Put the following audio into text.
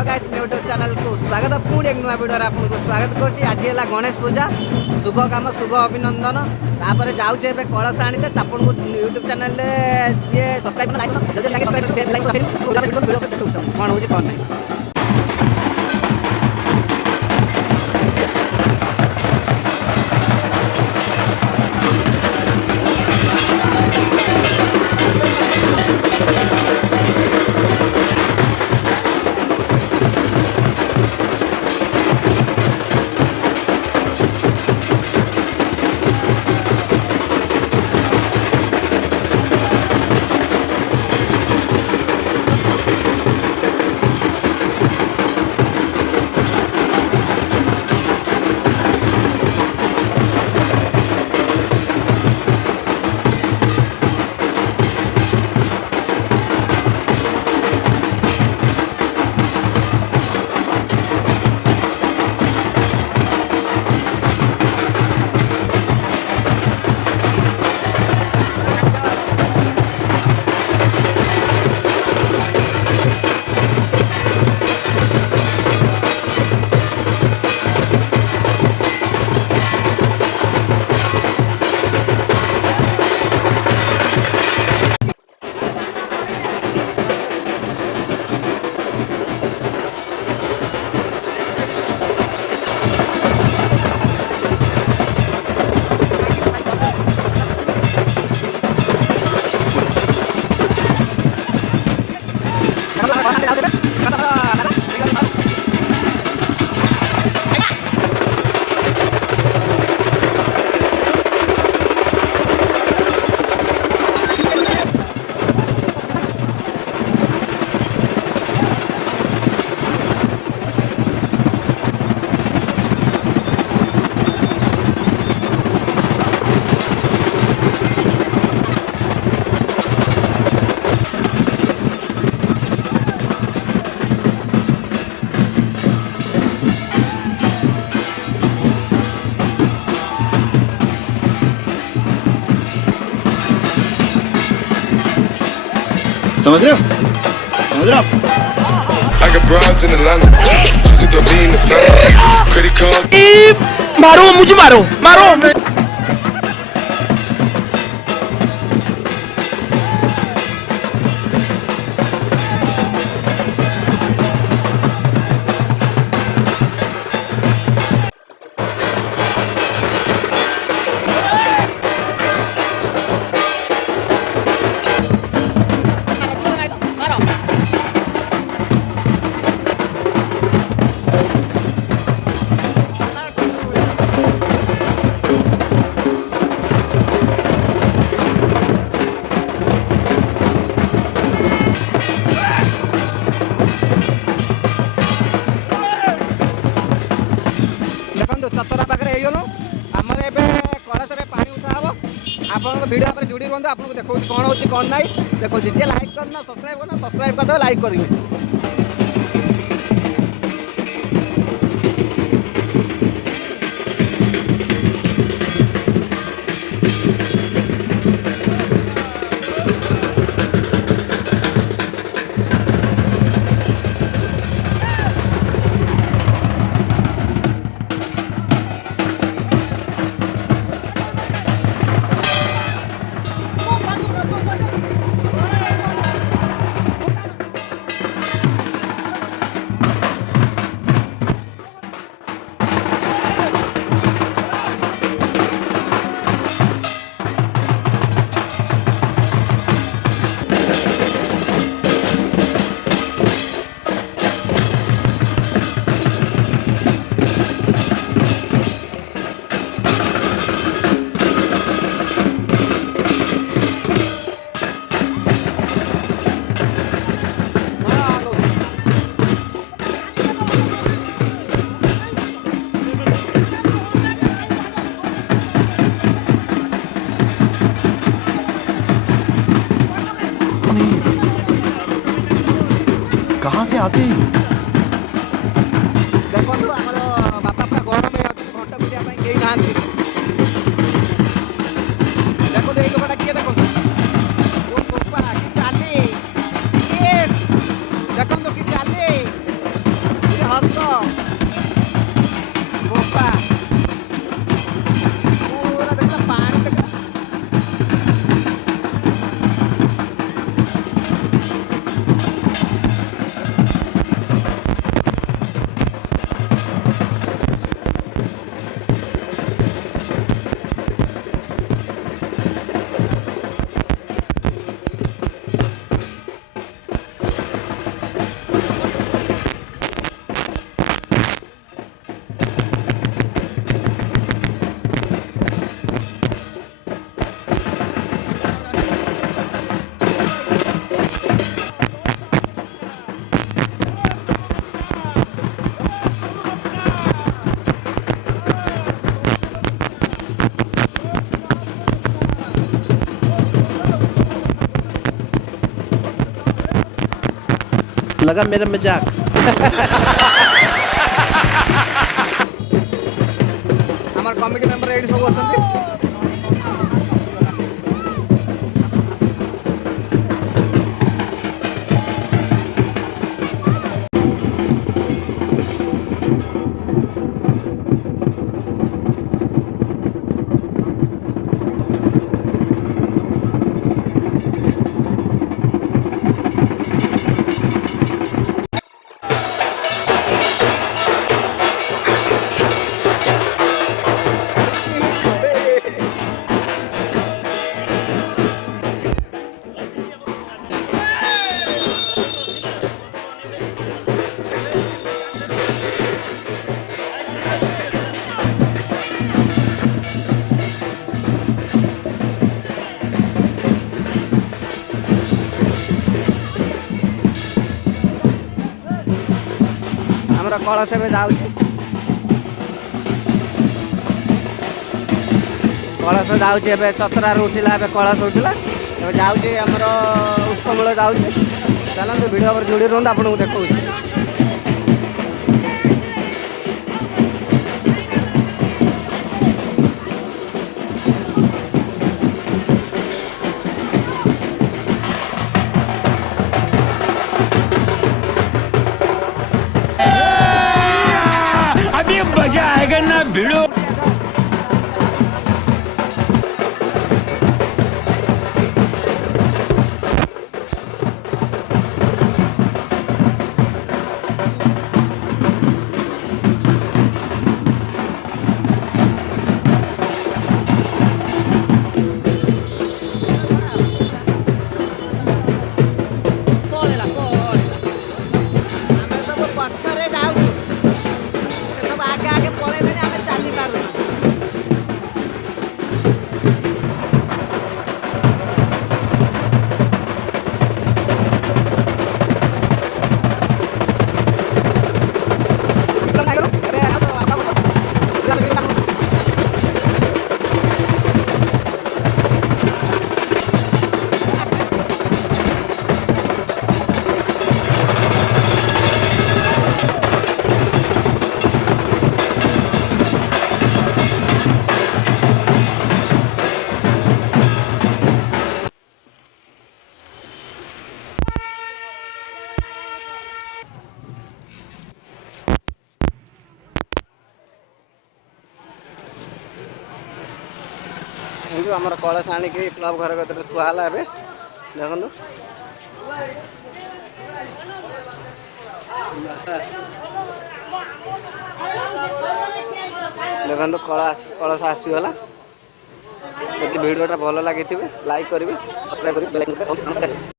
Hello guys YouTube channel को स्वागत पुणी एक नुआ वीडियो आपको स्वागत करछि। आज है गणेश पूजा शुभ काम शुभ अभिनंदन। तापर जाऊँ ए कलश आनी आपको यूट्यूब चैनल जी सब्सक्राइब लाइक जल्दी लाइक कौन हो कौन नहीं। समझ रहे हो? I got broads in Atlanta, just to be in the family. Credit card. मारो मुझे मारो मारो। चतरा पाखे हो आमर ए कलश पानी उठा हम आप भिडियो पर जोड़ी रुहतु आपको देखो कौन हो कौन ना देखो जी लाइक करना सब्सक्राइब करदे लाइक करेंगे। कहाँ से आते हैं? देखो बापा पूरा गरम घंटा बुझा कहीं ना देखो ये लोकटा किए देखो कि चाली देखो कि चाली लगा मेरा मजाक? আমার কমিটি মেম্বার এটি সব অଛନ୍ତି। আমরা কলস ଏବେ ଯାଉଛି କଳସ ଯାଉଛି ଏବେ ଚତରାରୁ ଉଠିଲା ଏବେ କଳସ ଉଠିଲା ଏବେ ଯାଉଛି ଆମର ଉଷ୍କମୂଳ ଯାଉଛି ଚାଲନ୍ତୁ ଭିଡ଼ିଓ ଉପରେ ଯୋଡ଼ି ରୁହନ୍ତୁ ଆପଣଙ୍କୁ ଦେଖାଉଛି। अभी मजा आएगा ना भिड़ो। ଆମେ ସବୁ ପଛରେ ଯାଉଛୁ ସେ ସବୁ ଆଗେ ଆଗେ ପଳେଇଲେଣି ଆମେ ଚାଲି ପାରୁନା। କିନ୍ତୁ ଆମର କଳସ ଆଣିକି କ୍ଲବ୍ ଘର କତିରେ ଥୁଆ ହେଲା ଏବେ ଦେଖନ୍ତୁ। ଦେଖନ୍ତୁ କଳସ ଆସିଗଲା। ଯଦି ଭିଡ଼ିଓଟା ଭଲ ଲାଗିଥିବେ ଲାଇକ୍ କରିବେ, ସବସ୍କ୍ରାଇବ୍ କରିବେ, ବେଲ୍ ଆଇକନ୍